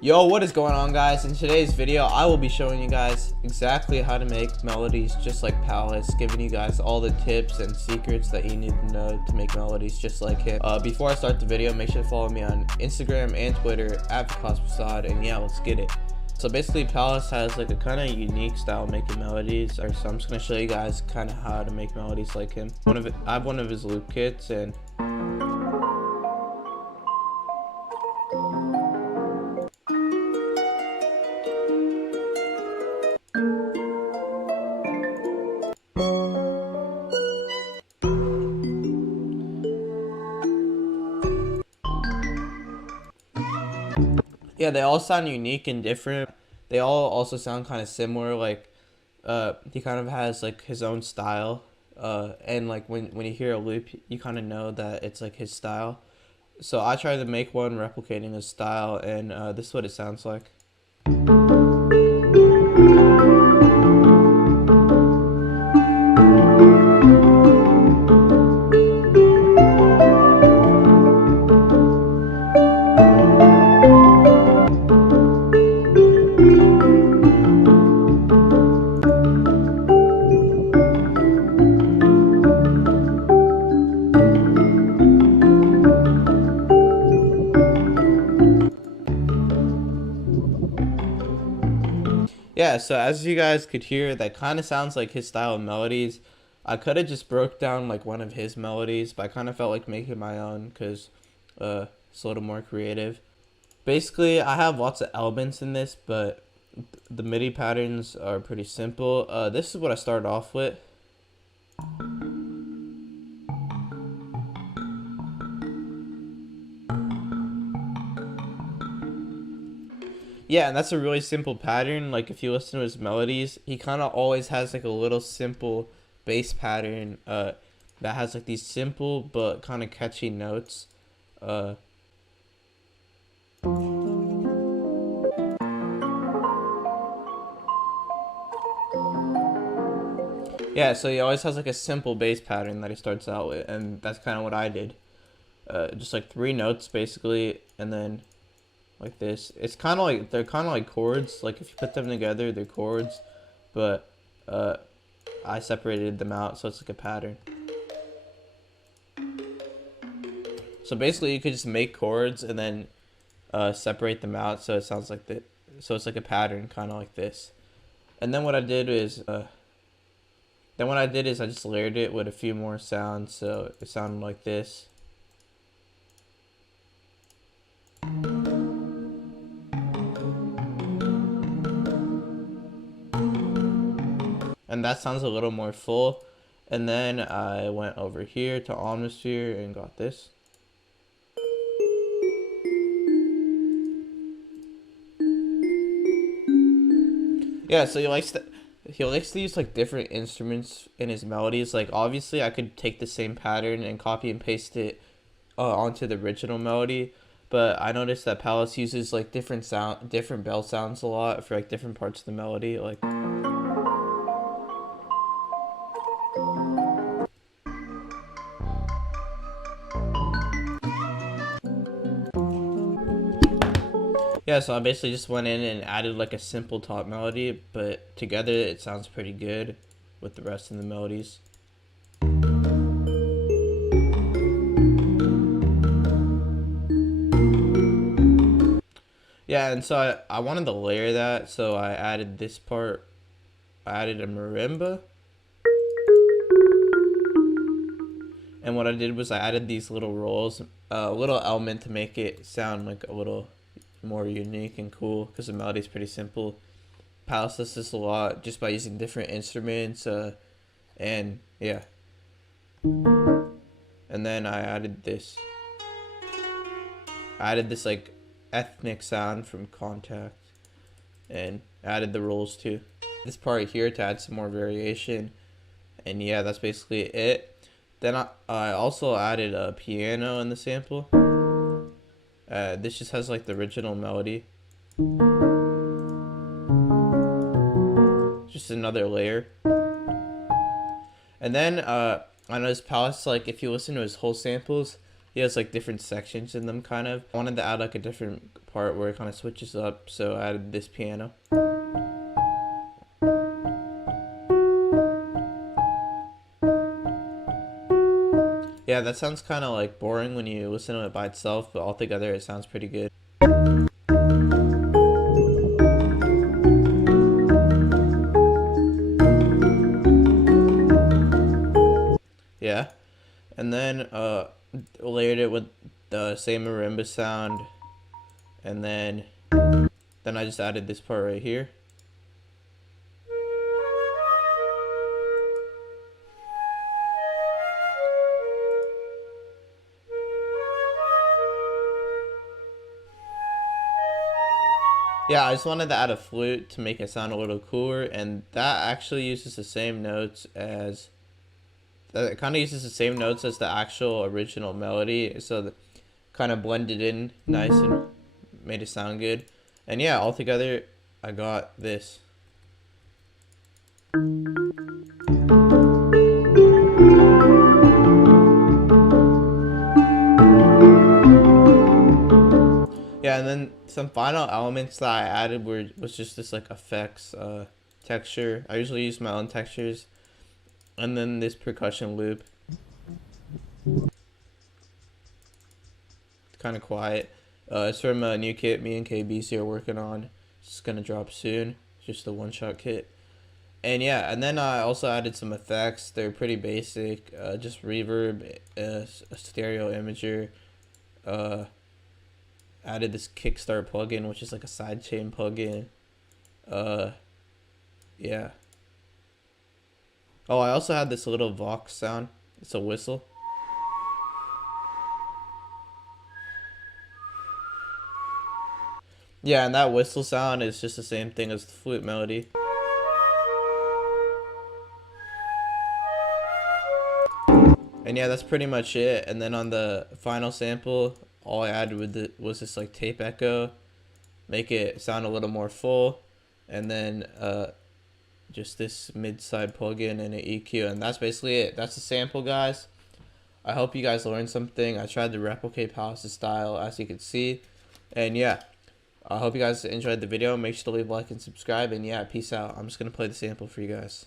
Yo, what is going on, guys? In today's video I will be showing you guys exactly how to make melodies just like PVLACE, giving you guys all the tips and secrets that you need to know to make melodies just like him. Before I start the video, make sure to follow me on Instagram and Twitter at Vikas, and yeah, let's get it. So basically PVLACE has like a kind of unique style of making melodies, so I'm just going to show you guys kind of how to make melodies like him. I have one of his loop kits, and yeah, they all sound unique and different. They all also sound kind of similar. Like, he kind of has like his own style. And like when you hear a loop, you kind of know that it's like his style. So I tried to make one replicating his style, and this is what it sounds like. Yeah, so as you guys could hear, that kind of sounds like his style of melodies. I could have just broke down like one of his melodies, but I kind of felt like making my own because it's a little more creative. Basically, I have lots of elements in this, but the MIDI patterns are pretty simple. This is what I started off with. Yeah, and that's a really simple pattern. Like, if you listen to his melodies, he kind of always has like a little simple bass pattern that has like these simple but kind of catchy notes. Yeah, so he always has like a simple bass pattern that he starts out with, and that's kind of what I did. Just like 3 notes basically, and then like this. It's kind of like, they're kind of like chords. Like if you put them together, they're chords, but I separated them out, so it's like a pattern. So basically, you could just make chords and then separate them out, so it sounds like that. So it's like a pattern, kind of like this. And then what I did is, I just layered it with a few more sounds, so it sounded like this. And that sounds a little more full. And then I went over here to Omnisphere and got this. Yeah, so he likes to use like different instruments in his melodies. Like, obviously I could take the same pattern and copy and paste it onto the original melody, but I noticed that PVLACE uses like different bell sounds a lot for like different parts of the melody. Like, yeah, so I basically just went in and added like a simple top melody, but together it sounds pretty good with the rest of the melodies. Yeah, and so I wanted to layer that, so I added this part. I added a marimba. And what I did was I added these little rolls, a little element to make it sound like a little more unique and cool, because the melody is pretty simple. PVLACE does this a lot just by using different instruments, and yeah. And then I added this. Like ethnic sound from Contact, and added the rolls too. This part here to add some more variation, and yeah, that's basically it. Then I also added a piano in the sample. This just has like the original melody. Just another layer. And then I noticed PVLACE, like if you listen to his whole samples, he has like different sections in them kind of. I wanted to add like a different part where it kind of switches up, so I added this piano. Yeah, that sounds kind of like boring when you listen to it by itself, but altogether it sounds pretty good. Yeah, and then layered it with the same marimba sound, and then I just added this part right here. Yeah, I just wanted to add a flute to make it sound a little cooler, and that actually uses the same notes as it kind of uses the same notes as the actual original melody, so that kind of blended in nice and made it sound good. And yeah, altogether I got this. Yeah, and then some final elements that I added was just this like effects texture. I usually use my own textures, and then this percussion loop. Kind of quiet. It's from a new kit me and KBC are working on. It's gonna drop soon. It's just a one-shot kit. And yeah, and then I also added some effects. They're pretty basic. Just reverb, a stereo imager. Added this kickstart plugin, which is like a sidechain plugin. Yeah. Oh, I also had this little Vox sound. It's a whistle. Yeah, and that whistle sound is just the same thing as the flute melody. And yeah, that's pretty much it. And then on the final sample, all I added with it was this like tape echo, make it sound a little more full, and then just this mid-side plugin and an EQ, and that's basically it. That's the sample, guys. I hope you guys learned something. I tried to replicate Palace's style, as you can see, and yeah, I hope you guys enjoyed the video. Make sure to leave a like and subscribe, and yeah, peace out. I'm just gonna play the sample for you guys.